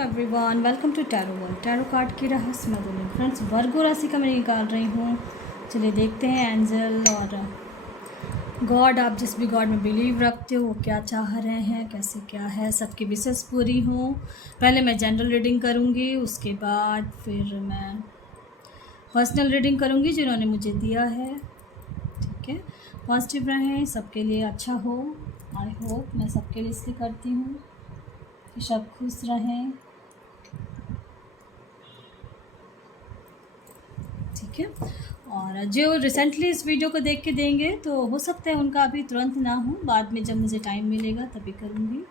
Everyone, welcome to tarot world. Tarot card की रहस्य मैं बोलूँ फ्रेंड्स, वर्गो राशि का मैं निकाल रही हूँ। चलिए देखते हैं एंजल और गॉड, आप जिस भी गॉड में बिलीव रखते हो वो क्या चाह रहे हैं, कैसे क्या है, सबकी विशेष पूरी हों। पहले मैं जनरल रीडिंग करूँगी, उसके बाद फिर मैं पर्सनल रीडिंग करूँगी जिन्होंने मुझे दिया है। ठीक है, पॉजिटिव रहें, सबके लिए अच्छा हो। आई होप मैं सबके लिए इसलिए करती हूँ कि सब खुश रहें। ठीक है, और जो रिसेंटली इस वीडियो को देख के देंगे तो हो सकता है उनका अभी तुरंत ना हो, बाद में जब मुझे टाइम मिलेगा तभी करूँगी।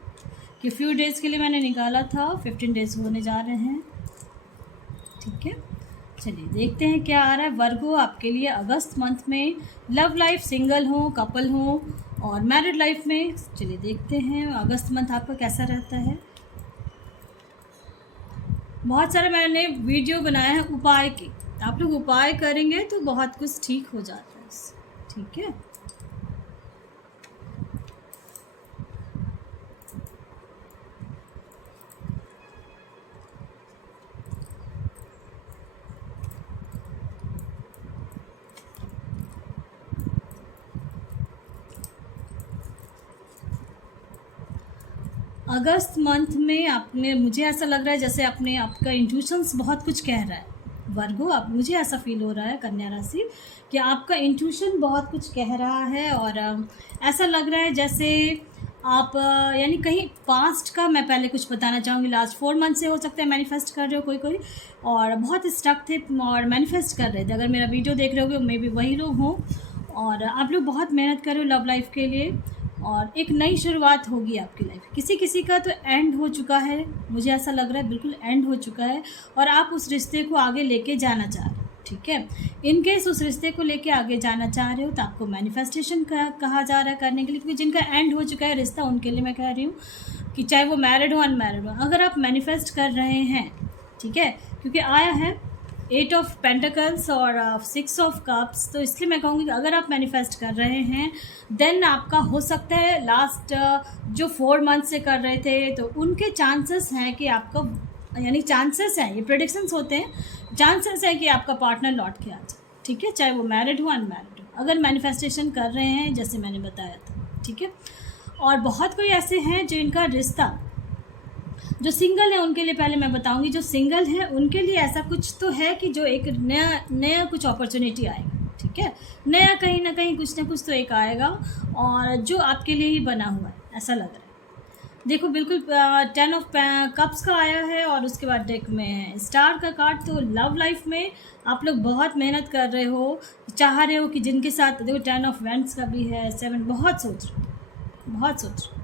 कि फ्यू डेज़ के लिए मैंने निकाला था, 15 डेज़ होने जा रहे हैं। ठीक है, चलिए देखते हैं क्या आ रहा है वर्गो आपके लिए अगस्त मंथ में। लव लाइफ, सिंगल हो, कपल हो और मैरिड लाइफ में। चलिए देखते हैं अगस्त मंथ आपका कैसा रहता है। बहुत सारे मैंने वीडियो बनाए हैं उपाय के, आप लोग उपाय करेंगे तो बहुत कुछ ठीक हो जाता है इससे। ठीक है, अगस्त मंथ में आपने, मुझे ऐसा लग रहा है जैसे अपने आपका इंट्यूशंस बहुत कुछ कह रहा है वर्गो। आप, मुझे ऐसा फील हो रहा है कन्या राशि कि आपका इंट्यूशन बहुत कुछ कह रहा है। और ऐसा लग रहा है जैसे आप यानी कहीं पास्ट का, मैं पहले कुछ बताना चाहूँगी। लास्ट 4 मंथ से हो सकता है मैनिफेस्ट कर रहे हो कोई और बहुत स्टक थे और मैनिफेस्ट कर रहे थे। अगर मेरा वीडियो देख रहे होगे मे बी वही लोग हों और आप लोग बहुत मेहनत कर रहे हो लव लाइफ के लिए और एक नई शुरुआत होगी आपकी लाइफ। किसी किसी का तो एंड हो चुका है, मुझे ऐसा लग रहा है बिल्कुल एंड हो चुका है और आप उस रिश्ते को आगे लेके जाना चाह रहे हो। ठीक है, इन केस उस रिश्ते को लेके आगे जाना चाह रहे हो तो आपको मैनिफेस्टेशन कहा जा रहा है करने के लिए, क्योंकि जिनका एंड हो चुका है रिश्ता उनके लिए मैं कह रही हूँ कि चाहे वो मैरिड हो अनमैरिड हो, अगर आप मैनिफेस्ट कर रहे हैं। ठीक है, क्योंकि आया है 8 ऑफ पेंटिकल्स और 6 ऑफ कप्स, तो इसलिए मैं कहूँगी कि अगर आप मैनिफेस्ट कर रहे हैं देन आपका हो सकता है लास्ट जो 4 मंथ से कर रहे थे तो उनके चांसेस हैं कि आपका, यानी चांसेस हैं, ये प्रेडिक्शंस होते हैं, चांसेस है कि आपका पार्टनर लौट के आ जाए। ठीक है, चाहे वो मैरिड हो अनमैरिड हो, अगर मैनिफेस्टेशन कर रहे हैं जैसे मैंने बताया था। ठीक है, और बहुत कोई ऐसे हैं जो इनका रिश्ता, जो सिंगल है उनके लिए पहले मैं बताऊंगी। जो सिंगल है उनके लिए ऐसा कुछ तो है कि जो एक नया कुछ अपॉर्चुनिटी आएगा। ठीक है, नया कहीं ना कहीं कुछ ना कुछ तो एक आएगा और जो आपके लिए ही बना हुआ है, ऐसा लग रहा है। देखो बिल्कुल 10 ऑफ कप्स का आया है और उसके बाद डेक में है स्टार का कार्ड। तो लव लाइफ में आप लोग बहुत मेहनत कर रहे हो, चाह रहे हो कि जिनके साथ, देखो 10 ऑफ वेंट्स का भी है, 7, बहुत सोच रहे हो, बहुत सोच रहे हो।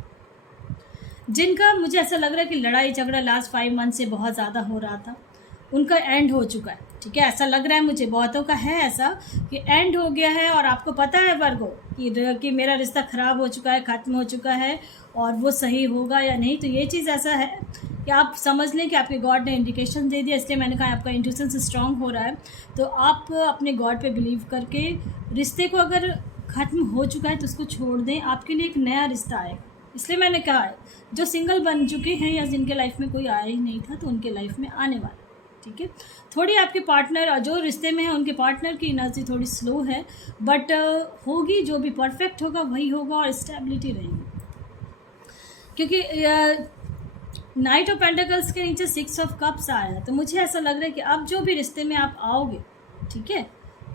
जिनका मुझे ऐसा लग रहा है कि लड़ाई झगड़ा लास्ट 5 मंथ से बहुत ज़्यादा हो रहा था, उनका एंड हो चुका है। ठीक है, ऐसा लग रहा है मुझे, बहुतों का है ऐसा कि एंड हो गया है और आपको पता है वर्गो कि मेरा रिश्ता ख़राब हो चुका है, ख़त्म हो चुका है और वो सही होगा या नहीं। तो ये चीज़ ऐसा है कि आप समझ लें कि आपके गॉड ने इंडिकेशन दे दिया, इसलिए मैंने कहा आपका इंट्यूशन से स्ट्रांग हो रहा है। तो आप अपने गॉड पे बिलीव करके रिश्ते को, अगर ख़त्म हो चुका है तो उसको छोड़ दें, आपके लिए एक नया रिश्ता आएगा। इसलिए मैंने कहा है जो सिंगल बन चुके हैं या जिनके लाइफ में कोई आया ही नहीं था तो उनके लाइफ में आने वाला। ठीक है, थोड़ी आपके पार्टनर और जो रिश्ते में है उनके पार्टनर की एनर्जी थोड़ी स्लो है, बट होगी, जो भी परफेक्ट होगा वही होगा और स्टेबिलिटी रहेगी। क्योंकि नाइट ऑफ पेंटिकल्स के नीचे 6 ऑफ कप्स आया है, तो मुझे ऐसा लग रहा है कि अब जो भी रिश्ते में आप आओगे, ठीक है,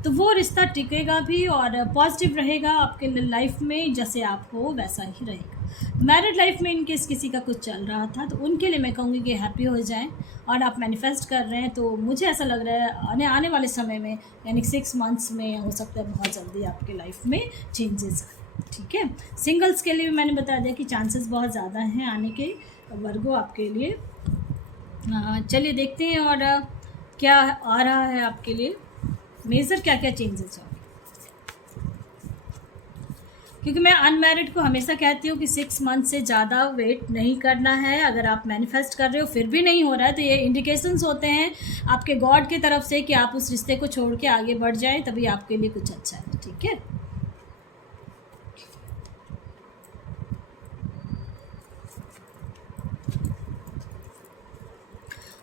तो वो रिश्ता टिकेगा भी और पॉजिटिव रहेगा आपके लाइफ में, जैसे आप हो वैसा ही रहेगा। मैरिड लाइफ में इनकेस किसी का कुछ चल रहा था तो उनके लिए मैं कहूँगी कि हैप्पी हो जाएं और आप मैनिफेस्ट कर रहे हैं तो मुझे ऐसा लग रहा है आने वाले समय में, यानी 6 मंथ्स में हो सकता है बहुत जल्दी आपके लाइफ में चेंजेस आए। ठीक है, सिंगल्स के लिए भी मैंने बता दिया कि चांसेस बहुत ज़्यादा हैं आने के वर्गो आपके लिए। चलिए देखते हैं और क्या आ रहा है आपके लिए, मेजर क्या क्या चेंजेस होंगे। क्योंकि मैं अनमैरिड को हमेशा कहती हूँ कि 6 मंथ से ज़्यादा वेट नहीं करना है। अगर आप मैनिफेस्ट कर रहे हो फिर भी नहीं हो रहा है तो ये इंडिकेशंस होते हैं आपके गॉड की तरफ से कि आप उस रिश्ते को छोड़ के आगे बढ़ जाएं, तभी आपके लिए कुछ अच्छा है। ठीक है,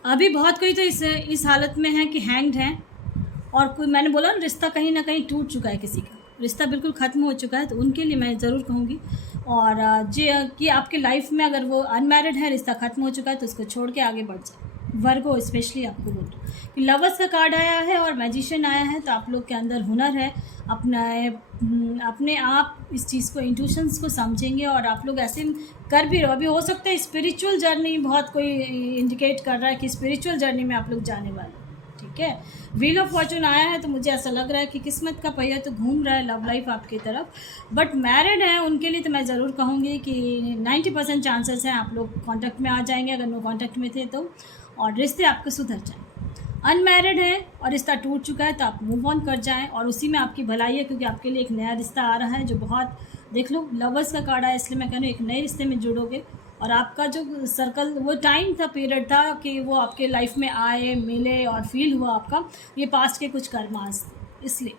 अभी बहुत कोई तो इस हालत में है कि हैंग्ड हैं, और कोई, मैंने बोला ना, रिश्ता कहीं ना कहीं टूट चुका है, किसी का रिश्ता बिल्कुल ख़त्म हो चुका है, तो उनके लिए मैं ज़रूर कहूँगी। और जो कि आपके लाइफ में अगर वो अनमैरिड है, रिश्ता ख़त्म हो चुका है, तो उसको छोड़ के आगे बढ़ जाए। वर्गो स्पेशली आपको बोल रहा हूँ कि लवर्स का कार्ड आया है और मैजिशियन आया है, तो आप लोग के अंदर हुनर है, अपने आप इस चीज़ को, इंट्यूशंस को समझेंगे, और आप लोग ऐसे कर भी रहो। अभी हो सकता है स्पिरिचुअल जर्नी, बहुत कोई इंडिकेट कर रहा है कि स्पिरिचुअल जर्नी में आप लोग जाने वाले, ठीक है। व्हील ऑफ फॉर्चून आया है, तो मुझे ऐसा लग रहा है कि किस्मत का पहिया तो घूम रहा है लव लाइफ आपकी तरफ। बट मैरिड है उनके लिए तो मैं ज़रूर कहूँगी कि 90% चांसेस हैं आप लोग कांटेक्ट में आ जाएंगे, अगर नो कांटेक्ट में थे तो, और रिश्ते आपके सुधर जाएँ। अनमैरिड है और रिश्ता टूट चुका है, तो आप मूव ऑन कर जाएं, और उसी में आपकी भलाई है, क्योंकि आपके लिए एक नया रिश्ता आ रहा है जो बहुत, देख लो लवर्स का कार्ड है, इसलिए मैं कह रही हूँ एक नए रिश्ते में जुड़ोगे। और आपका जो सर्कल, वो टाइम था, पीरियड था कि वो आपके लाइफ में आए, मिले और फील हुआ आपका, ये पास्ट के कुछ कर्मास थे, इसलिए,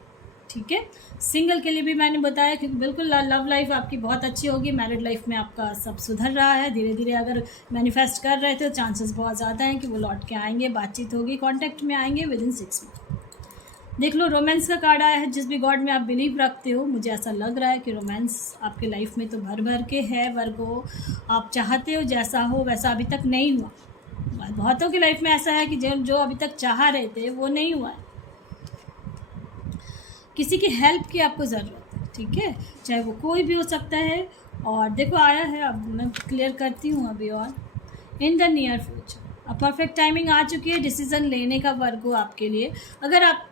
ठीक है। सिंगल के लिए भी मैंने बताया कि बिल्कुल लव लाइफ आपकी बहुत अच्छी होगी। मैरिड लाइफ में आपका सब सुधर रहा है धीरे धीरे, अगर मैनिफेस्ट कर रहे थे तो चांसेस बहुत ज़्यादा हैं कि वो लौट के आएंगे, बातचीत होगी, कांटेक्ट में आएंगे विदिन 6 मंथ। देख लो रोमांस का कार्ड आया है, जिस भी गॉड में आप बिलीव रखते हो, मुझे ऐसा लग रहा है कि रोमांस आपके लाइफ में तो भर भर के है। वर्गो, आप चाहते हो जैसा हो वैसा अभी तक नहीं हुआ। बहुतों की लाइफ में ऐसा है कि जो अभी तक चाह रहे थे वो नहीं हुआ है, किसी की हेल्प की आपको ज़रूरत है, ठीक है, चाहे वो कोई भी हो सकता है। और देखो आया है, अब मैं क्लियर करती हूँ अभी, और इन द नियर फ्यूचर अब परफेक्ट टाइमिंग आ चुकी है डिसीज़न लेने का वर्गो आपके लिए। अगर आप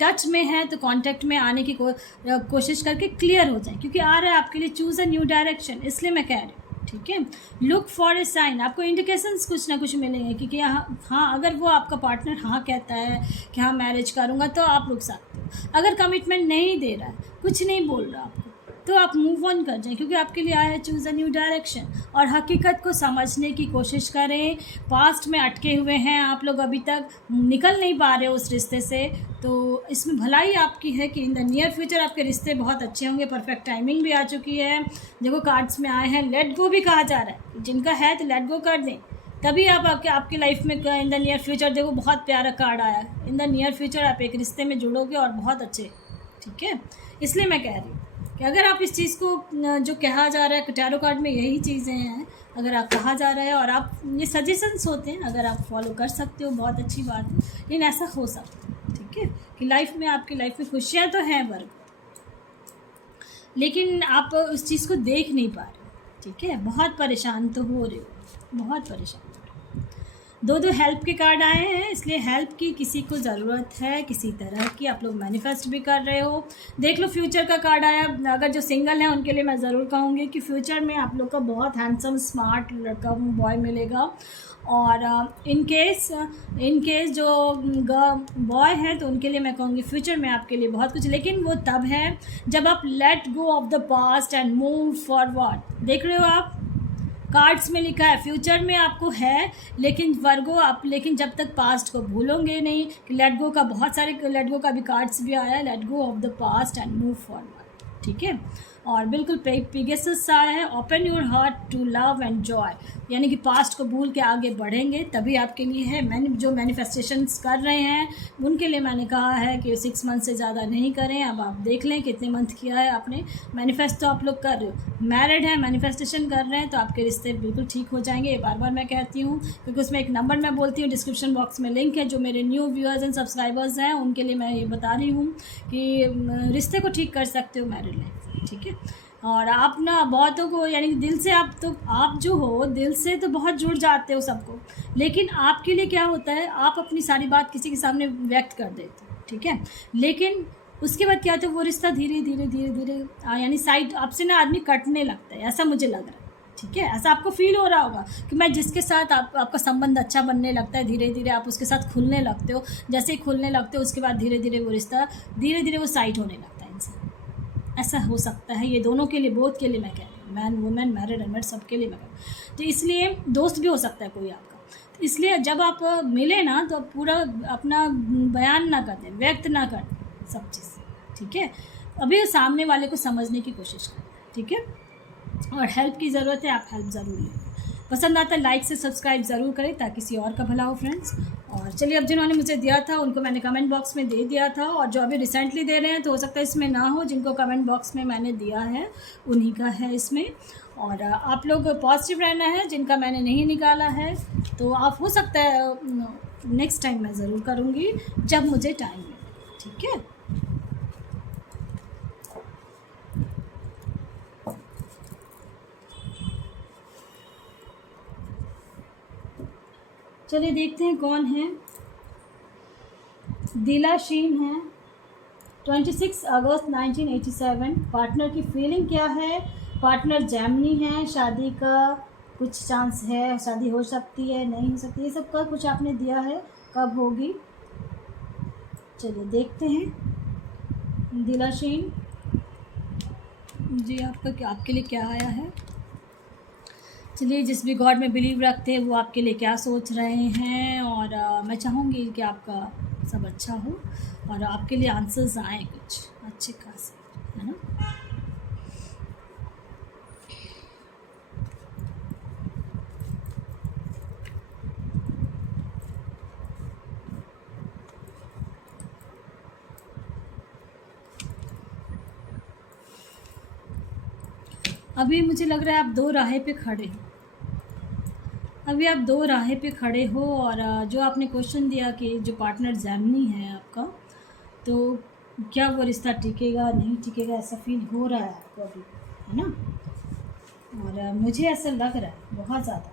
टच में हैं तो कांटेक्ट में आने की कोशिश करके क्लियर हो जाए, क्योंकि आ रहा है आपके लिए चूज़ अ न्यू डायरेक्शन, इसलिए मैं कह रही हूँ, ठीक है। लुक फॉर ए साइन, आपको इंडिकेशंस कुछ ना कुछ मिलेंगे, क्योंकि हाँ अगर वो आपका पार्टनर हाँ कहता है कि हाँ मैरिज करूँगा, तो आप रुक सकते हो। अगर कमिटमेंट नहीं दे रहा है, कुछ नहीं बोल रहा आपको, तो आप मूव ऑन कर जाएं, क्योंकि आपके लिए आया है चूज़ अ न्यू डायरेक्शन। और हकीकत को समझने की कोशिश करें। पास्ट में अटके हुए हैं आप लोग, अभी तक निकल नहीं पा रहे हो उस रिश्ते से, तो इसमें भलाई आपकी है कि इन द नियर फ्यूचर आपके रिश्ते बहुत अच्छे होंगे। परफेक्ट टाइमिंग भी आ चुकी है। देखो कार्ड्स में आए हैं, लेट गो भी कहा जा रहा है, जिनका है तो लेट गो कर दें, तभी आप आपकी लाइफ में इन द नियर फ्यूचर, देखो बहुत प्यारा कार्ड आया है, इन द नियर फ्यूचर आप एक रिश्ते में जुड़ोगे और बहुत अच्छे, ठीक है। इसलिए मैं कह रही हूँ कि अगर आप इस चीज़ को, जो कहा जा रहा है टैरो कार्ड में यही चीज़ें हैं, अगर आप कहा जा रहा है और आप, ये सजेशंस होते हैं, अगर आप फॉलो कर सकते हो बहुत अच्छी बात है, लेकिन ऐसा हो सकता है, ठीक है, कि लाइफ में, आपकी लाइफ में खुशियाँ तो हैं वर्ग, लेकिन आप उस चीज़ को देख नहीं पा रहे, ठीक है, बहुत परेशान तो हो रहे हो, बहुत परेशान। दो हेल्प के कार्ड आए हैं, इसलिए हेल्प की किसी को ज़रूरत है, किसी तरह की, आप लोग मैनिफेस्ट भी कर रहे हो। देख लो फ्यूचर का कार्ड आया, अगर जो सिंगल हैं उनके लिए मैं ज़रूर कहूँगी कि फ्यूचर में आप लोग का बहुत हैंडसम स्मार्ट लड़का बॉय मिलेगा। और इन केस जो बॉय है तो उनके लिए मैं कहूँगी फ्यूचर में आपके लिए बहुत कुछ, लेकिन वो तब है जब आप late go of the past and move forward. देख रहे हो आप, कार्ड्स में लिखा है फ्यूचर में आपको है, लेकिन वर्गो आप, लेकिन जब तक पास्ट को भूलोगे नहीं, कि लेट गो का, बहुत सारे लेट गो का भी कार्ड्स भी आया है, let go of the past and move forward, ठीक है। और बिल्कुल पिगेसस आया है, open your heart to love and joy, यानी कि पास्ट को भूल के आगे बढ़ेंगे, तभी आपके लिए है। मैंने जो मैनिफेस्टेशंस कर रहे हैं उनके लिए मैंने कहा है कि 6 मंथ से ज़्यादा नहीं करें। अब आप देख लें कितने मंथ किया है आपने मैनिफेस्ट, तो आप लोग कर रहे हो, मैरिड है, मैनिफेस्टेशन कर रहे हैं, तो आपके रिश्ते बिल्कुल ठीक हो जाएंगे। ये बार बार मैं कहती हूँ, क्योंकि उसमें एक नंबर मैं बोलती हूँ, डिस्क्रिप्शन बॉक्स में लिंक है, जो मेरे न्यू व्यूअर्स एंड सब्सक्राइबर्स हैं उनके लिए मैं ये बता रही हूँ कि रिश्ते को ठीक कर सकते हो मैरिड लाइफ, ठीक है। और आप ना बहुतों को, यानी कि दिल से आप, तो आप जो हो दिल से तो बहुत जुड़ जाते हो सबको, लेकिन आपके लिए क्या होता है, आप अपनी सारी बात किसी के सामने व्यक्त कर देते हो, ठीक है, लेकिन उसके बाद क्या होता है, वो रिश्ता धीरे धीरे धीरे धीरे यानी साइड आपसे ना आदमी कटने लगता है, ऐसा मुझे लग रहा है, ठीक है। ऐसा आपको फील हो रहा होगा कि मैं जिसके साथ आपका संबंध अच्छा बनने लगता है, धीरे धीरे आप उसके साथ खुलने लगते हो, जैसे ही खुलने लगते हो उसके बाद धीरे धीरे वो रिश्ता, धीरे धीरे वो साइड होने लगता है इनसे। ऐसा हो सकता है, ये दोनों के लिए, बोथ के लिए मैं कह रही हूँ, मैन वुमेन मैरिड अनमैरिड सबके लिए मैं कह रही हूँ। तो इसलिए दोस्त भी हो सकता है कोई आपका, तो इसलिए जब आप मिले ना तो आप पूरा अपना बयान ना कर दें, व्यक्त ना कर दें सब चीज़, ठीक है। अभी सामने वाले को समझने की कोशिश करें, ठीक है। और हेल्प की ज़रूरत है, आप हेल्प ज़रूर लें। पसंद आता है लाइक से सब्सक्राइब ज़रूर करें ताकि किसी और का भला हो फ्रेंड्स। और चलिए, अब जिन्होंने मुझे दिया था उनको मैंने कमेंट बॉक्स में दे दिया था, और जो अभी रिसेंटली दे रहे हैं तो हो सकता है इसमें ना हो, जिनको कमेंट बॉक्स में मैंने दिया है उन्हीं का है इसमें। और आप लोग पॉजिटिव रहना है, जिनका मैंने नहीं निकाला है तो आप हो सकता है नेक्स्ट टाइम मैं ज़रूर करूँगी जब मुझे टाइम मिले, ठीक है। चलिए देखते हैं कौन है। दिलाशीन है, 26 अगस्त 1987। पार्टनर की फीलिंग क्या है? पार्टनर जैमनी है, शादी का कुछ चांस है, शादी हो सकती है नहीं हो सकती, ये सब का कुछ आपने दिया है, कब होगी। चलिए देखते हैं दिलाशीन जी आपके लिए क्या आया है। चलिए, जिस भी गॉड में बिलीव रखते हैं वो आपके लिए क्या सोच रहे हैं, और मैं चाहूँगी कि आपका सब अच्छा हो और आपके लिए आंसर्स आए कुछ अच्छे खासे, है ना। अभी मुझे लग रहा है आप दो राहें पे खड़े हो। अभी आप दो राहें पे खड़े हो, और जो आपने क्वेश्चन दिया कि जो पार्टनर जैमनी है आपका, तो क्या वो रिश्ता टिकेगा नहीं टिकेगा, ऐसा फील हो रहा है आपको अभी, है ना। और मुझे ऐसा लग रहा है बहुत ज़्यादा।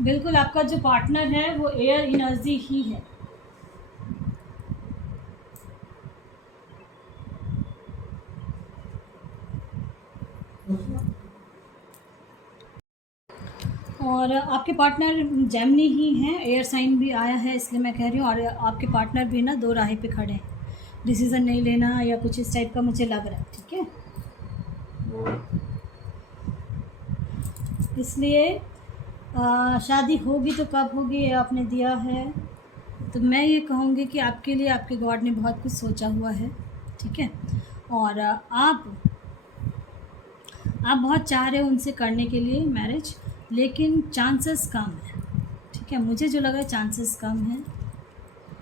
बिल्कुल, आपका जो पार्टनर है वो एयर एनर्जी ही है। और आपके पार्टनर जेमिनी ही हैं, एयर साइन भी आया है इसलिए मैं कह रही हूँ। और आपके पार्टनर भी ना दो राहें पे खड़े हैं, डिसीज़न नहीं लेना या कुछ इस टाइप का मुझे लग रहा है, ठीक है। इसलिए शादी होगी तो कब होगी ये आपने दिया है, तो मैं ये कहूँगी कि आपके लिए आपके गॉड ने बहुत कुछ सोचा हुआ है, ठीक है। और आप बहुत चाह रहे हो उनसे करने के लिए मैरिज, लेकिन चांसेस कम है, ठीक है। मुझे जो लगा चांसेस कम है,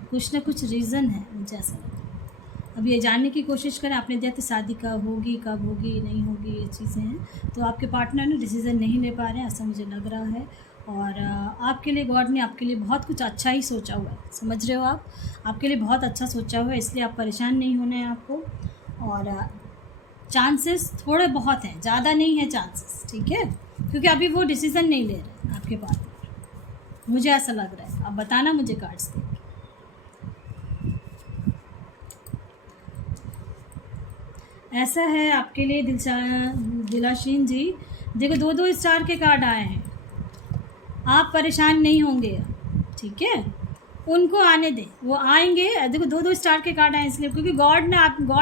कुछ ना कुछ रीज़न है, मुझे ऐसा लगा। अब ये जानने की कोशिश करें, आपने दिया तो शादी कब होगी नहीं होगी, ये चीज़ें हैं। तो आपके पार्टनर ने डिसीज़न नहीं ले पा रहे हैं, ऐसा मुझे लग रहा है। और आपके लिए गॉड ने आपके लिए बहुत कुछ अच्छा ही सोचा हुआ है, समझ रहे हो आप, आपके लिए बहुत अच्छा सोचा हुआ है, इसलिए आप परेशान नहीं होना है आपको। और चांसेस थोड़े बहुत हैं, ज़्यादा नहीं है चांसेस, ठीक है, क्योंकि अभी वो डिसीज़न नहीं ले रहे आपके पार्टनर, मुझे ऐसा लग रहा है। आप बताना मुझे कार्ड्स देख। ऐसा है आपके लिए दिलाशीन जी, देखो दो दो स्टार के कार्ड आए हैं, आप परेशान नहीं होंगे, ठीक है। उनको आने दें, वो आएंगे। देखो दो दो स्टार के कार्ड आए इसलिए क्योंकि गॉड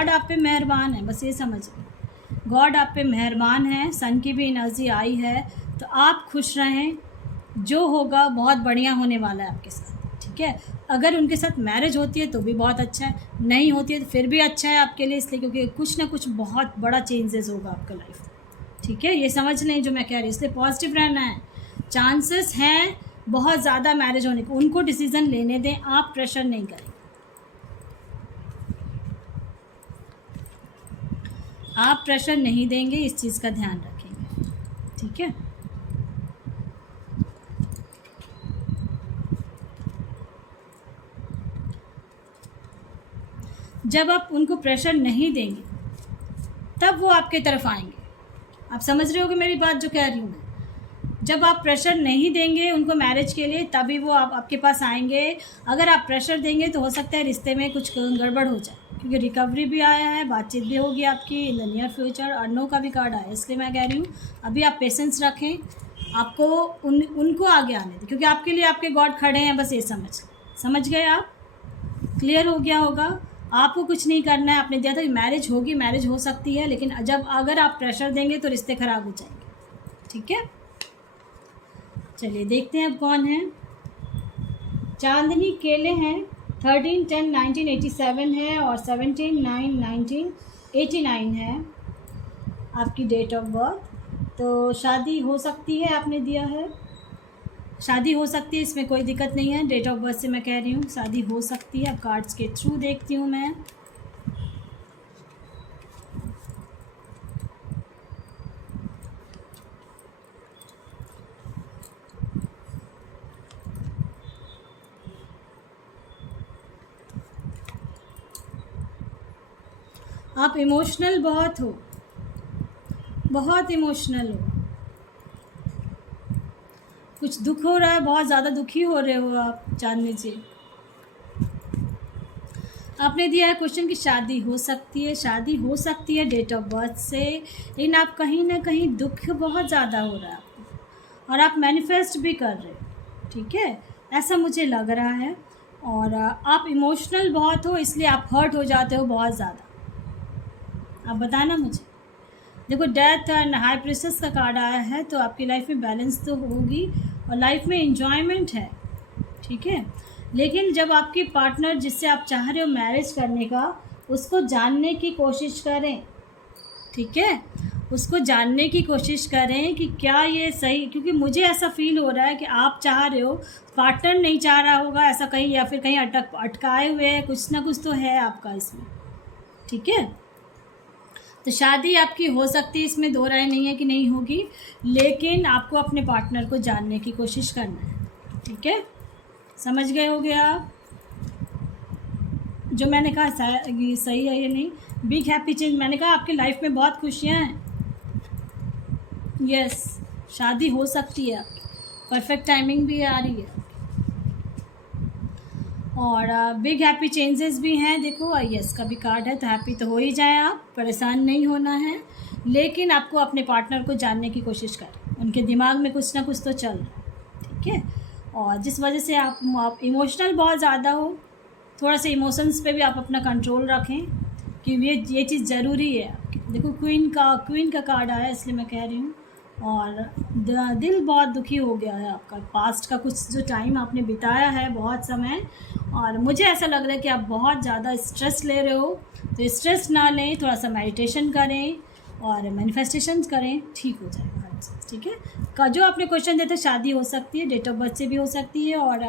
आप पे मेहरबान है, बस ये समझिए, गॉड आप पे मेहरबान है। सन की भी एनर्जी आई है, तो आप खुश रहें, जो होगा बहुत बढ़िया होने वाला है आपके साथ, ठीक है। अगर उनके साथ मैरिज होती है तो भी बहुत अच्छा है, नहीं होती है तो फिर भी अच्छा है आपके लिए, इसलिए क्योंकि कुछ ना कुछ बहुत बड़ा चेंजेस होगा आपका लाइफ, ठीक है। ये समझ लें जो मैं कह रही हूँ, इसलिए पॉजिटिव रहना है। चांसेस हैं बहुत ज़्यादा मैरिज होने को, उनको डिसीज़न लेने दें, आप प्रेशर नहीं करें, आप प्रेशर नहीं देंगे, इस चीज़ का ध्यान रखेंगे, ठीक है। जब आप उनको प्रेशर नहीं देंगे तब वो आपके तरफ आएंगे, आप समझ रहे हो कि मेरी बात जो कह रही हूँ मैं। जब आप प्रेशर नहीं देंगे उनको मैरिज के लिए, तभी वो आपके पास आएंगे। अगर आप प्रेशर देंगे तो हो सकता है रिश्ते में कुछ गड़बड़ हो जाए, क्योंकि रिकवरी भी आया है, बातचीत भी होगी आपकी इन द नियर फ्यूचर, और नो का भी कार्ड आया है, इसलिए मैं कह रही हूँ अभी आप पेशेंस रखें, आपको उनको आगे आने दें, क्योंकि आपके लिए आपके गॉड खड़े हैं, बस ये समझ गए आप, क्लियर हो गया होगा। आपको कुछ नहीं करना है, आपने दिया था कि मैरिज होगी, मैरिज हो सकती है, लेकिन अगर आप प्रेशर देंगे तो रिश्ते ख़राब हो जाएंगे, ठीक है। चलिए देखते हैं अब कौन है। चांदनी केले हैं, 13/10/1987 है और 17/9/19 89 है आपकी डेट ऑफ बर्थ। तो शादी हो सकती है, आपने दिया है शादी हो सकती है, इसमें कोई दिक्कत नहीं है। डेट ऑफ बर्थ से मैं कह रही हूँ शादी हो सकती है। अब कार्ड्स के थ्रू देखती हूँ मैं। आप इमोशनल बहुत हो, बहुत इमोशनल हो। कुछ दुख हो रहा है, बहुत ज़्यादा दुखी हो रहे हो आप, जानने से। आपने दिया है क्वेश्चन कि शादी हो सकती है, शादी हो सकती है डेट ऑफ बर्थ से, लेकिन आप कहीं ना कहीं दुख बहुत ज़्यादा हो रहा है आपको, और आप मैनिफेस्ट भी कर रहे हो, ठीक है, ऐसा मुझे लग रहा है। और आप इमोशनल बहुत हो, इसलिए आप हर्ट हो जाते हो बहुत ज़्यादा। आप बताना मुझे। देखो, डेथ एंड हाई प्रेशर्स का कार्ड आया है, तो आपकी लाइफ में बैलेंस तो होगी और लाइफ में एंजॉयमेंट है, ठीक है। लेकिन जब आपके पार्टनर जिससे आप चाह रहे हो मैरिज करने का, उसको जानने की कोशिश करें, ठीक है, उसको जानने की कोशिश करें कि क्या ये सही, क्योंकि मुझे ऐसा फील हो रहा है कि आप चाह रहे हो, पार्टनर नहीं चाह रहा होगा ऐसा कहीं, या फिर कहीं अटकाए हुए हैं, कुछ ना कुछ तो है आपका इसमें, ठीक है। तो शादी आपकी हो सकती है, इसमें दो राय नहीं है कि नहीं होगी, लेकिन आपको अपने पार्टनर को जानने की कोशिश करना है, ठीक है। समझ गए होगे आप जो मैंने कहा, सही है या नहीं। बिग हैप्पी चेंज, मैंने कहा आपकी लाइफ में बहुत खुशियाँ हैं। यस, शादी हो सकती है आपकी, परफेक्ट टाइमिंग भी आ रही है, और बिग हैप्पी चेंजेस भी हैं। देखो, यस का भी कार्ड है, तो हैप्पी तो हो ही जाए, आप परेशान नहीं होना है। लेकिन आपको अपने पार्टनर को जानने की कोशिश करें, उनके दिमाग में कुछ ना कुछ तो चल रहा है, ठीक है। और जिस वजह से आप इमोशनल बहुत ज़्यादा हो, थोड़ा सा इमोशंस पे भी आप अपना कंट्रोल रखें, कि ये चीज़ ज़रूरी है आपकी। देखो, क्वीन का कार्ड आया, इसलिए मैं कह रही हूँ। और दिल बहुत दुखी हो गया है आपका, पास्ट का कुछ जो टाइम आपने बिताया है, बहुत समय, और मुझे ऐसा लग रहा है कि आप बहुत ज़्यादा स्ट्रेस ले रहे हो। तो स्ट्रेस ना लें, थोड़ा सा मेडिटेशन करें और मैनिफेस्टेशन करें, ठीक हो जाएगा हर चीज़, ठीक है। का जो आपने क्वेश्चन दिया था, शादी हो सकती है, डेट ऑफ बर्थ से भी हो सकती है, और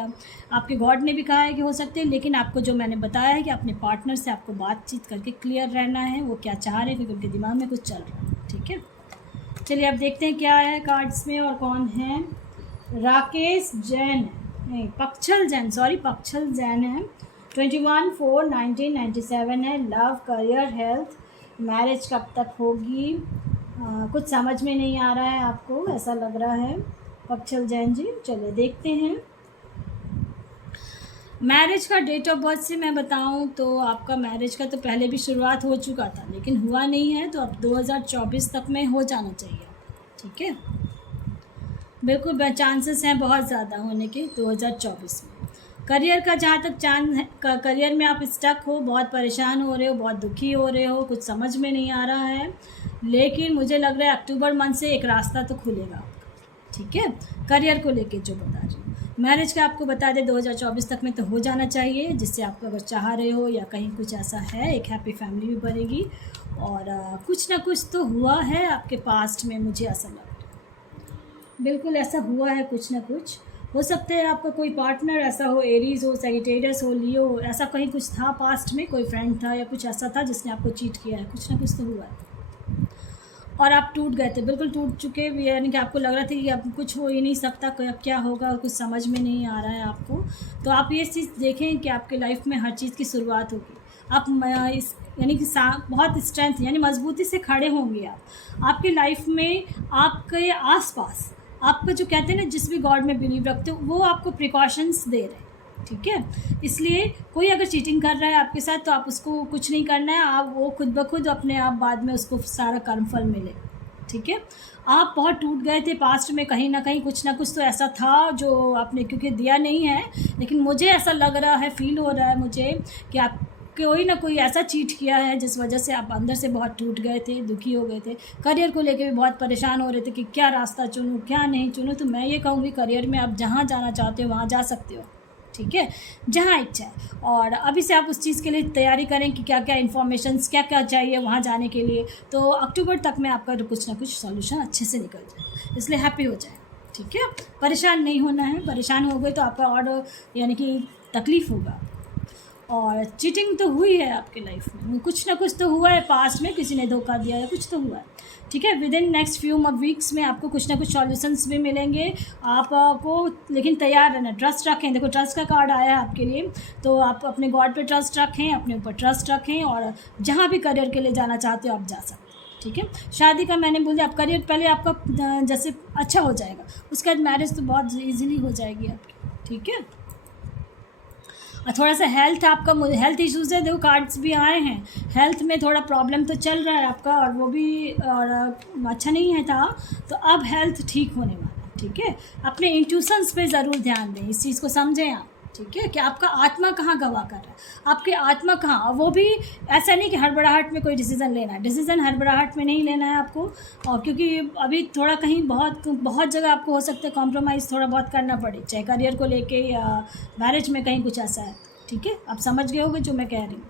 आपके गॉड ने भी कहा है कि हो सकती है, लेकिन आपको जो मैंने बताया है कि अपने पार्टनर से आपको बातचीत करके क्लियर रहना है, वो क्या चाह रहे हैं, क्योंकि उनके दिमाग में कुछ चल रहा है, ठीक है। चलिए अब देखते हैं क्या है कार्ड्स में और कौन है। राकेश जैन, नहीं पक्षल जैन, सॉरी पक्षल जैन है। 21/4/1997 है। लव, करियर, हेल्थ, मैरिज कब तक होगी, कुछ समझ में नहीं आ रहा है आपको, ऐसा लग रहा है पक्षल जैन जी। चलिए देखते हैं। मैरिज का डेट ऑफ बर्थ से मैं बताऊं तो आपका मैरिज का तो पहले भी शुरुआत हो चुका था, लेकिन हुआ नहीं है, तो अब 2024 तक में हो जाना चाहिए, ठीक है। बिल्कुल चांसेस हैं बहुत ज़्यादा होने के 2024 में। करियर का जहाँ तक चांस है, करियर में आप स्टक हो, बहुत परेशान हो रहे हो, बहुत दुखी हो रहे हो, कुछ समझ में नहीं आ रहा है, लेकिन मुझे लग रहा है अक्टूबर मंथ से एक रास्ता तो खुलेगा आपका, ठीक है, करियर को लेके जो बता रही हूँ। मैरिज का आपको बता दें 2024 तक में तो हो जाना चाहिए, जिससे आप अगर चाह रहे हो या कहीं कुछ ऐसा है, एक हैप्पी फैमिली भी बनेगी, और कुछ ना कुछ तो हुआ है आपके पास्ट में, मुझे ऐसा लग रहा है, बिल्कुल ऐसा हुआ है, कुछ ना कुछ हो सकता है। आपका कोई पार्टनर ऐसा हो, एरीज हो, सैजिटेरियस हो, लियो हो, ऐसा कहीं कुछ था पास्ट में, कोई फ्रेंड था या कुछ ऐसा था जिसने आपको चीट किया है, कुछ ना कुछ तो हुआ है, और आप टूट गए थे, बिल्कुल टूट चुके, यानी कि आपको लग रहा था कि अब कुछ हो ही नहीं सकता, अब क्या होगा, कुछ समझ में नहीं आ रहा है आपको। तो आप ये चीज़ देखें कि आपके लाइफ में हर चीज़ की शुरुआत होगी, आप इस यानी कि बहुत स्ट्रेंथ यानी मजबूती से खड़े होंगे आप। आपकी लाइफ में आपके आसपास, आपका जो कहते हैं ना, जिस भी गॉड में बिलीव रखते हो, वो आपको प्रिकॉशंस दे रहे हैं, ठीक है। इसलिए कोई अगर चीटिंग कर रहा है आपके साथ, तो आप उसको कुछ नहीं करना है, आप वो खुद ब खुद अपने आप बाद में उसको सारा कर्मफल मिले, ठीक है। आप बहुत टूट गए थे पास्ट में, कहीं ना कहीं कुछ ना कुछ तो ऐसा था जो आपने क्योंकि दिया नहीं है, लेकिन मुझे ऐसा लग रहा है, फील हो रहा है मुझे कि आप कोई ना कोई ऐसा चीट किया है जिस वजह से आप अंदर से बहुत टूट गए थे, दुखी हो गए थे। करियर को लेके भी बहुत परेशान हो रहे थे कि क्या रास्ता चुनूँ, क्या नहीं चुनूँ। तो मैं ये कहूँगी, करियर में आप जहाँ जाना चाहते हो वहाँ जा सकते हो, ठीक है, जहाँ इच्छा है। और अभी से आप उस चीज़ के लिए तैयारी करें कि क्या क्या इन्फॉर्मेशंस क्या क्या चाहिए वहाँ जाने के लिए, तो अक्टूबर तक में आपका कुछ ना कुछ सॉल्यूशन अच्छे से निकल जाए, इसलिए हैप्पी हो जाए। ठीक है, परेशान नहीं होना है, परेशान हो गए तो आपका और यानी कि तकलीफ़ होगा। और चीटिंग तो हुई है आपके लाइफ में, कुछ ना कुछ तो हुआ है पास्ट में, किसी ने धोखा दिया है, कुछ तो हुआ है। ठीक है, with in next few weeks में आपको कुछ ना कुछ सॉल्यूशंस भी मिलेंगे आपको, लेकिन तैयार रहना, ट्रस्ट रखें। देखो ट्रस्ट का कार्ड आया है आपके लिए, तो आप अपने गॉड पे ट्रस्ट रखें, अपने ऊपर ट्रस्ट रखें, और जहाँ भी करियर के लिए जाना चाहते हो आप जा सकते हैं। ठीक है, शादी का मैंने बोल दिया, आप करियर पहले आपका जैसे अच्छा हो जाएगा, उसके बाद मैरिज तो बहुत ईजीली हो जाएगी आपकी। ठीक है, और थोड़ा सा हेल्थ आपका, हेल्थ इश्यूज़ है, देखो कार्ड्स भी आए हैं, हेल्थ में थोड़ा प्रॉब्लम तो चल रहा है आपका, और वो भी और अच्छा नहीं है था, तो अब हेल्थ ठीक होने वाला है। ठीक है, अपने इंट्यूशंस पे ज़रूर ध्यान दें, इस चीज़ को समझें आप। ठीक है, कि आपका आत्मा कहाँ गवाह कर रहा है, आपकी आत्मा कहाँ, वो भी ऐसा नहीं कि हड़बड़ाहट में कोई डिसीज़न लेना है, डिसीज़न हड़बड़ाहट में नहीं लेना है आपको। और क्योंकि अभी थोड़ा कहीं बहुत जगह आपको हो सकता है कॉम्प्रोमाइज़ थोड़ा बहुत करना पड़े, चाहे करियर को लेके या मैरिज में कहीं कुछ ऐसा है। ठीक है, आप समझ गए होगे जो मैं कह रही हूँ,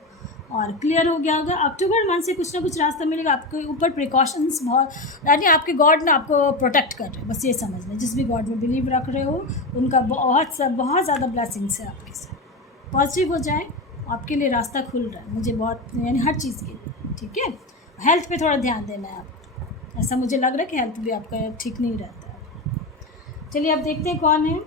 और क्लियर हो गया होगा। अक्टूबर मंथ से कुछ ना कुछ रास्ता मिलेगा आपके ऊपर, प्रिकॉशंस बहुत, यानी आपके गॉड ना आपको प्रोटेक्ट कर रहे हैं, बस ये समझ लें। जिस भी गॉड में बिलीव रख रहे हो उनका बहुत ज़्यादा ब्लेसिंग्स है आपके साथ। पॉजिटिव हो जाए, आपके लिए रास्ता खुल रहा है, मुझे बहुत, यानी हर चीज़ के लिए। ठीक है, हेल्थ पे थोड़ा ध्यान देना है आपको, ऐसा मुझे लग रहा है कि हेल्थ भी आपका ठीक नहीं रहता है। चलिए अब देखते हैं कौन है।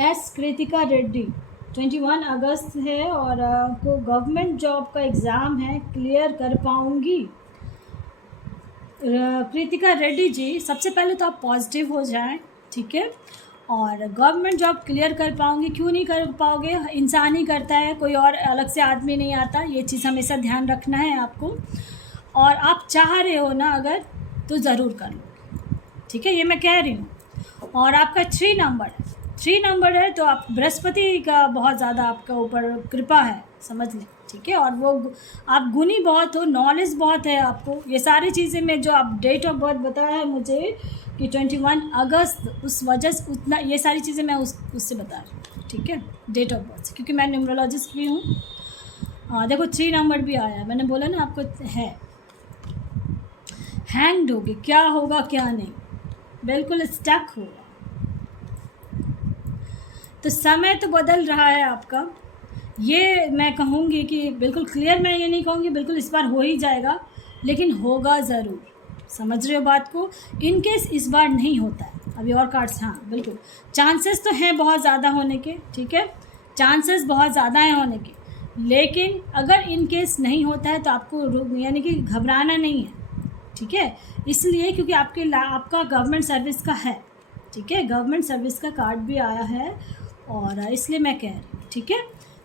एस कृतिका रेड्डी, 21 अगस्त है, और को गवर्नमेंट जॉब का एग्ज़ाम है, क्लियर कर पाऊँगी। कृतिका रेड्डी जी, सबसे पहले तो आप पॉजिटिव हो जाएं। ठीक है, और गवर्नमेंट जॉब क्लियर कर पाऊँगी, क्यों नहीं कर पाओगे, इंसान ही करता है, कोई और अलग से आदमी नहीं आता, ये चीज़ हमेशा ध्यान रखना है आपको। और आप चाह रहे हो ना अगर, तो ज़रूर कर लो। ठीक है, ये मैं कह रही हूँ। और आपका 3 नंबर है, तो आप बृहस्पति का बहुत ज़्यादा आपका ऊपर कृपा है, समझ लें। ठीक है, और वो आप गुणी बहुत हो, नॉलेज बहुत है आपको, ये सारी चीज़ें में जो आप डेट ऑफ बर्थ बताया है मुझे कि 21 अगस्त, उस वजह से उतना ये सारी चीज़ें मैं उससे बता रही हूँ। ठीक है, डेट ऑफ बर्थ से, क्योंकि मैं न्यूमरोलॉजिस्ट भी हूँ। देखो 3 नंबर भी आया, मैंने बोला ना आपको है। हैंग्ड होगे, क्या होगा क्या नहीं, बिल्कुल स्टक होगा। तो समय तो बदल रहा है आपका, ये मैं कहूँगी कि बिल्कुल क्लियर, मैं ये नहीं कहूँगी बिल्कुल इस बार हो ही जाएगा, लेकिन होगा ज़रूर। समझ रहे हो बात को, इन केस इस बार नहीं होता है, अभी और कार्ड्स, हाँ बिल्कुल चांसेस तो हैं बहुत ज़्यादा होने के। ठीक है, चांसेस बहुत ज़्यादा हैं होने के, लेकिन अगर इन केस नहीं होता है तो आपको यानी कि घबराना नहीं है। ठीक है, इसलिए क्योंकि आपका गवर्नमेंट सर्विस का है। ठीक है, गवर्नमेंट सर्विस का कार्ड भी आया है, और इसलिए मैं कह रही हूँ। ठीक है,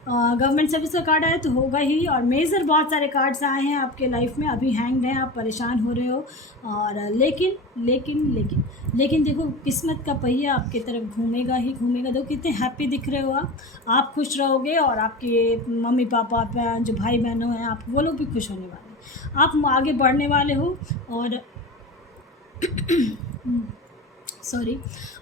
गवर्नमेंट सर्विस का कार्ड आया तो होगा ही, और मेजर बहुत सारे कार्ड्स आए हैं आपके लाइफ में। अभी हैंग्ड हैं, आप परेशान हो रहे हो, और लेकिन देखो किस्मत का पहिया आपकी तरफ घूमेगा ही घूमेगा। देखो कितने हैप्पी दिख रहे हो आप खुश रहोगे, और आपके मम्मी पापा जो भाई बहनों हैं आप, वो लोग भी खुश होने वाले हैं, आप आगे बढ़ने वाले हो। और सॉरी,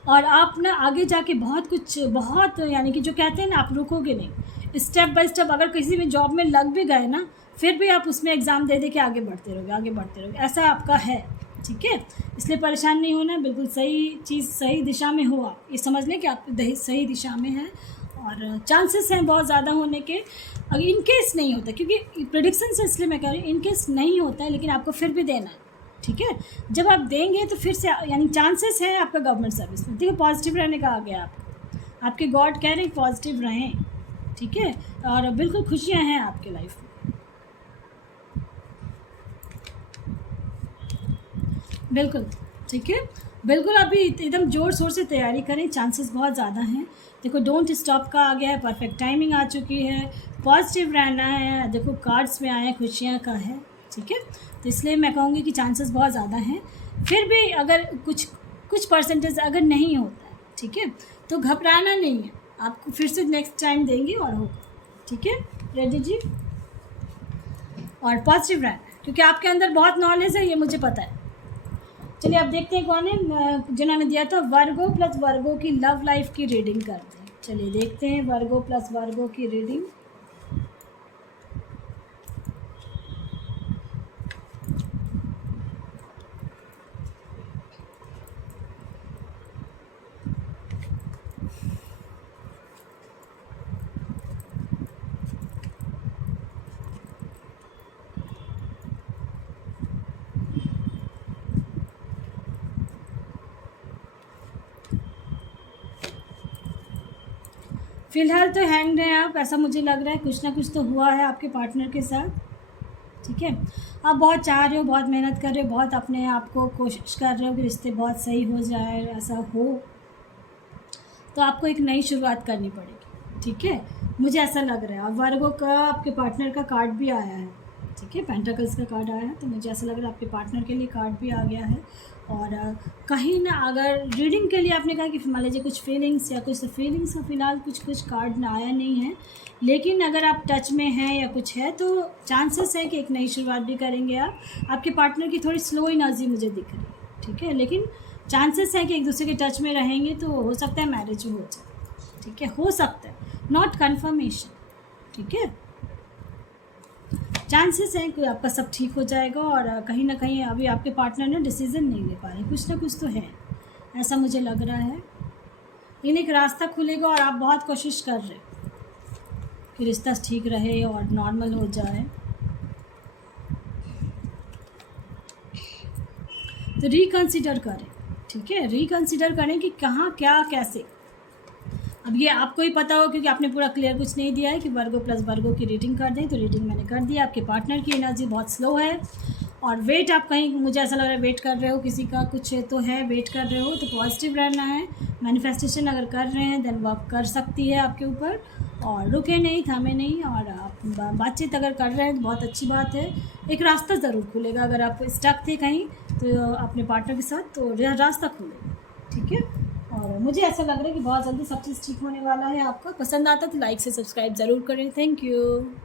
और आप ना आगे जाके बहुत यानी कि जो कहते हैं ना, आप रुकोगे नहीं, स्टेप बाय स्टेप। अगर किसी भी जॉब में लग भी गए ना, फिर भी आप उसमें एग्ज़ाम दे के आगे बढ़ते रहोगे, ऐसा आपका है। ठीक है, इसलिए परेशान नहीं होना, बिल्कुल सही चीज़ सही दिशा में हो आप, ये समझ लें कि आप सही दिशा में हैं, और चांसेस हैं बहुत ज़्यादा होने के। अगर इन केस नहीं होता, क्योंकि प्रेडिक्शन से इसलिए मैं कह रही हूँ, इन केस नहीं होता है, लेकिन आपको फिर भी देना है। ठीक है, जब आप देंगे तो फिर से यानी चांसेस है आपका गवर्नमेंट सर्विस में। देखो पॉजिटिव रहने का आ गया आपके गॉड कह रहे हैं पॉजिटिव रहें। ठीक है, और बिल्कुल खुशियां हैं आपके लाइफ में, बिल्कुल। ठीक है, बिल्कुल अभी एकदम ज़ोर शोर से तैयारी करें, चांसेस बहुत ज़्यादा हैं। देखो डोंट स्टॉप का आ गया है, परफेक्ट टाइमिंग आ चुकी है, पॉजिटिव रहना है। देखो कार्ड्स में आया खुशियाँ का है। ठीक है, तो इसलिए मैं कहूँगी कि चांसेस बहुत ज़्यादा हैं। फिर भी अगर कुछ परसेंटेज अगर नहीं होता है, ठीक है, तो घबराना नहीं है, आपको फिर से नेक्स्ट टाइम देंगे और होगा। ठीक है रेड्डी जी, और पॉजिटिव रहना, क्योंकि आपके अंदर बहुत नॉलेज है, ये मुझे पता है। चलिए अब देखते हैं कौन है जिन्होंने दिया था वर्गो प्लस वर्गो की लव लाइफ की रीडिंग करते हैं। चलिए देखते हैं वर्गो प्लस वर्गो की रीडिंग। फ़िलहाल तो हैंग्ड हैं आप, ऐसा मुझे लग रहा है कुछ ना कुछ तो हुआ है आपके पार्टनर के साथ। ठीक है, आप बहुत चाह रहे हो, बहुत मेहनत कर रहे हो, बहुत अपने आप को कोशिश कर रहे हो कि रिश्ते बहुत सही हो जाए, ऐसा हो तो आपको एक नई शुरुआत करनी पड़ेगी। ठीक है, मुझे ऐसा लग रहा है। और वर्गो का आपके पार्टनर का कार्ड भी आया है। ठीक है, पेंटाकल्स का कार्ड आया है, तो मुझे ऐसा लग रहा है आपके पार्टनर के लिए कार्ड भी आ गया है। और कहीं ना, अगर रीडिंग के लिए आपने कहा कि मान लीजिए कुछ फीलिंग्स या कुछ फीलिंग्स का फ़िलहाल कुछ कार्ड ना आया नहीं है, लेकिन अगर आप टच में हैं या कुछ है तो चांसेस है कि एक नई शुरुआत भी करेंगे आप। आपके पार्टनर की थोड़ी स्लो एनर्जी मुझे दिख रही है। ठीक है, लेकिन चांसेस है कि एक दूसरे के टच में रहेंगे तो हो सकता है मैरिज हो जाए। ठीक है, हो सकता है, नॉट कन्फर्मेशन। ठीक है, चांसेस हैं कि आपका सब ठीक हो जाएगा। और कहीं ना कहीं अभी आपके पार्टनर ने डिसीज़न नहीं ले पा रहे, कुछ ना कुछ तो है, ऐसा मुझे लग रहा है। लेकिन एक रास्ता खुलेगा और आप बहुत कोशिश कर रहे हो कि रिश्ता ठीक रहे और नॉर्मल हो जाए। तो रिकंसिडर करें। ठीक है, रिकंसिडर करें कि कहाँ क्या कैसे। अब ये आपको ही पता हो, क्योंकि आपने पूरा क्लियर कुछ नहीं दिया है कि वर्गो प्लस वर्गो की रीडिंग कर दें, तो रीडिंग मैंने कर दिया। आपके पार्टनर की एनर्जी बहुत स्लो है और वेट, आप कहीं, मुझे ऐसा लग रहा है वेट कर रहे हो, किसी का कुछ तो है, वेट कर रहे हो, तो पॉजिटिव रहना है। मैनिफेस्टेशन अगर कर रहे हैं देन वर्क कर सकती है आपके ऊपर, और रुके नहीं, थामे नहीं। और आप बातचीत अगर कर रहे हैं तो बहुत अच्छी बात है, एक रास्ता ज़रूर खुलेगा। अगर आप स्टक थे कहीं तो अपने पार्टनर के साथ, तो रास्ता खुलेगा। ठीक है, और मुझे ऐसा लग रहा है कि बहुत जल्दी सब चीज़ ठीक होने वाला है। आपका पसंद आता तो लाइक से सब्सक्राइब ज़रूर करें। Thank you.